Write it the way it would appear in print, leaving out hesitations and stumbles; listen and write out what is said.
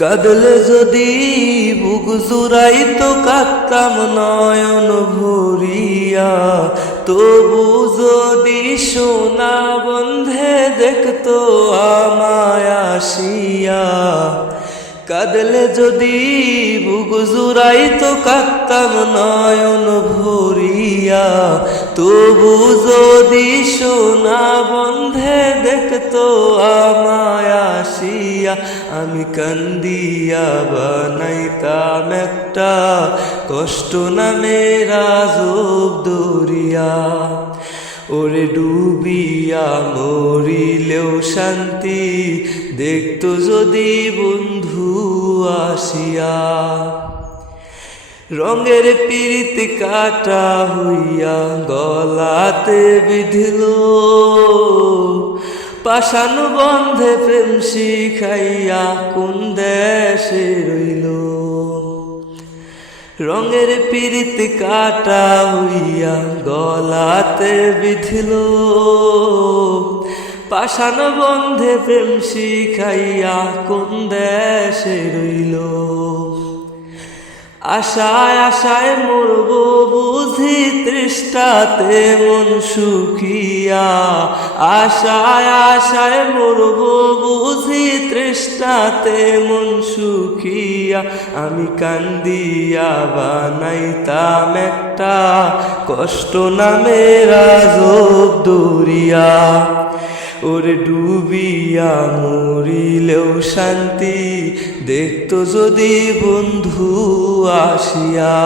কাঁদলে যদি বুক জুড়াইতো কাঁদতাম নয়ন ভরিয়া, তবু যদি সোনা বন্ধে দেখতো আমায় আসিয়া। কাঁদলে যদি বুক জুড়াইতো কাঁদতাম নয়ন ভরিয়া, তবু যদি সোনা বন্ধে দেখতো আমায় আসিয়া। আমি কান্দিয়া বানাইতাম একটা কষ্ট নামের আজব দরিয়া। ওরে ডুবিয়া মরিলেও শান্তি দেখতো যদি বন্ধু আসিয়া। রঙের পীড়িত কাটা হইয়া গলাতে বিঁধল, পাষাণ বন্ধে প্রেম শিখাইয়া কোন দেশে রইল। রঙের পীড়িত কাটা হইয়া গলাতে বিঁধল, পাষাণ বন্ধে প্রেম শিখাইয়া কোন দেশে রইল। আশায় আশায় মরব বুঝি তৃষ্ণাতে মন শুকিয়া। আশায় আশায় মরব বুঝি তৃষ্ণাতে মন শুকিয়া। আমি কান্দিয়া বানাইতাম একটা কষ্ট নামের আজব দরিয়া। ওরে ডুবিয়া মরিলেও শান্তি দেখতো যদি বন্ধু আসিয়া।